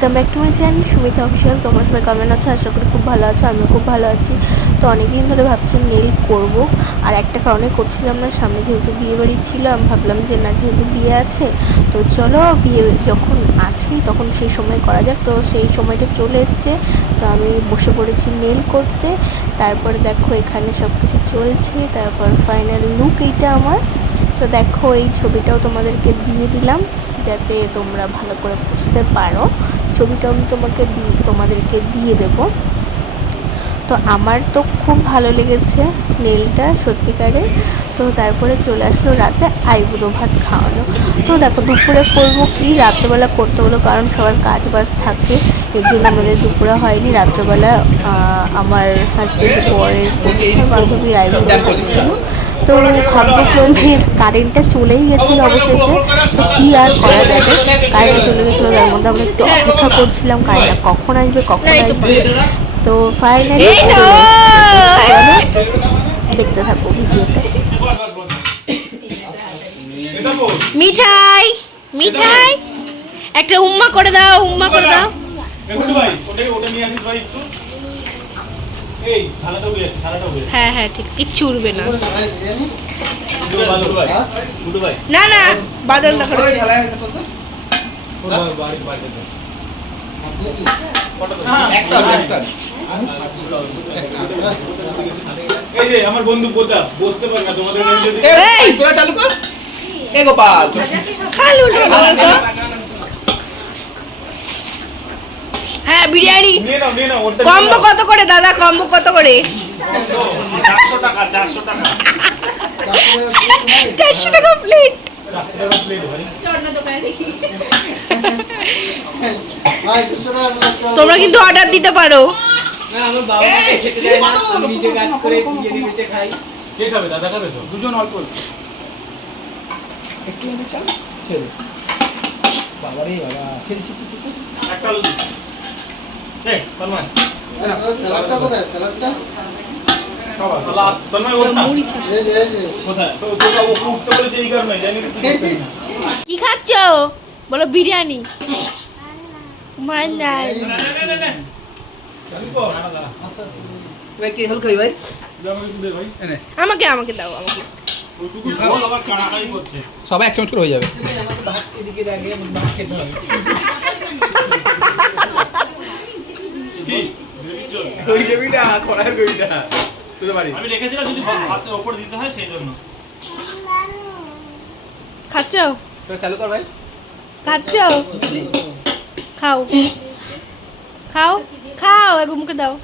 Welcome back to my channel Sumita official তোমরা সবাই কেমন আছো? আশা করি খুব ভালো আছো, আমিও খুব ভালো আছি। তো অনেকদিন ধরে ভাবছি নেল করব, আর একটা কারণে করছিলাম না, সামনে যেহেতু বিয়ে বাড়ি ছিল, আমি ভাবলাম যে না, যেহেতু বিয়ে আছে, তো চলো বিয়ে যখন আছে, তখন সেই সময় করা যাক। তো সেই সময়টা চলে এসছে, তো আমি বসে পড়েছি নেল করতে, তারপরে দেখো এখানে সব কিছু চলছে, তারপর ফাইনাল লুক এইটা আমার। তো দেখো এই ছবিটাও তোমাদেরকে দিয়ে দিলাম, যাতে তোমরা ভালো করে বুঝতে পারো। ছবিটা আমি তোমাকে তোমাদেরকে দিয়ে দেব। তো আমার তো খুব ভালো লেগেছে নেলটা সত্যিকারে। তো তারপরে চলে আসলো রাতে আইবুড়ো ভাত খাওয়ানো। তো দেখো, দুপুরে করব কি? রাত্রেবেলা করতে হলো কারণ সবার কাজ বাজ থাকে। এর জন্য আমাদের দুপুরে হয়নি। রাত্রেবেলা আমার হাজবেন্ড পরের প্রতিষ্ঠা বান্ধবীর আইবুড়ো করছিল তো ভাগ্যক্রমে কারেন্টটা চলেই গেছিল অবশেষে। তো কী আর করা যাবে? কারেন্ট চলে গেছিল তার আমরা একটু অপেক্ষা করছিলাম কারেন্টটা কখন আসবে কখন আসবে। তো ফাইনালি দেখতে থাকো ভিডিওটা। মিঠাই মিঠাই। একটা উম্মা করে দাও উম্মা করে দাও। ভাই ওটা নিয়ে আসিস ভাই একটু। এই হ্যাঁ হ্যাঁ ঠিক। কিচ্ছু উড়বে না। না না বাদল দা করেছে ওর বাড়ি বাড়ি বাড়িতে এই যে আমার বন্ধু প্রতাপ বসতে পারে না তোমাদের এই! তোরা চালু কর। এ গোপাল বলো হ্যাঁ বিরিয়ানি। কম্বো কত করে দাদা কম্বো কত করে? চারশো টাকা চারশো টাকা। চারশো টাকা প্লেট চারশো টাকা প্লেট ভাই। তোমরা কিন্তু অর্ডার দিতে পারো। দুজন অল্প। একটু চাল। ছেড়ে বাবা। ছেড়ে, ছেড়ে। একটা আলু এই তন্ময়। স্যালাডটা কোথায়? স্যালাডটা। কি খাচ্ছ? বলো বিরিয়ানি। ভাই কে হল খাই ভাই? আমাকে একটু দে ভাই। এনে। আমাকে আমাকে দাও আমাকে। ওইটুকু ঝোল আবার কাড়াকাড়ি করছে। সবাই এক চামচ করে হয়ে যাবে? ওই গ্রেভিটা কড়াইয়ের গ্রেভিটা তোদের বাড়ি। আমি রেখেছিলাম যদি ভাতের দিতে হয় সেই জন্য। খাচ্ছ? চালু কর ভাই। খাচ্ছ? খাও খাও খাও এক মুখে দাও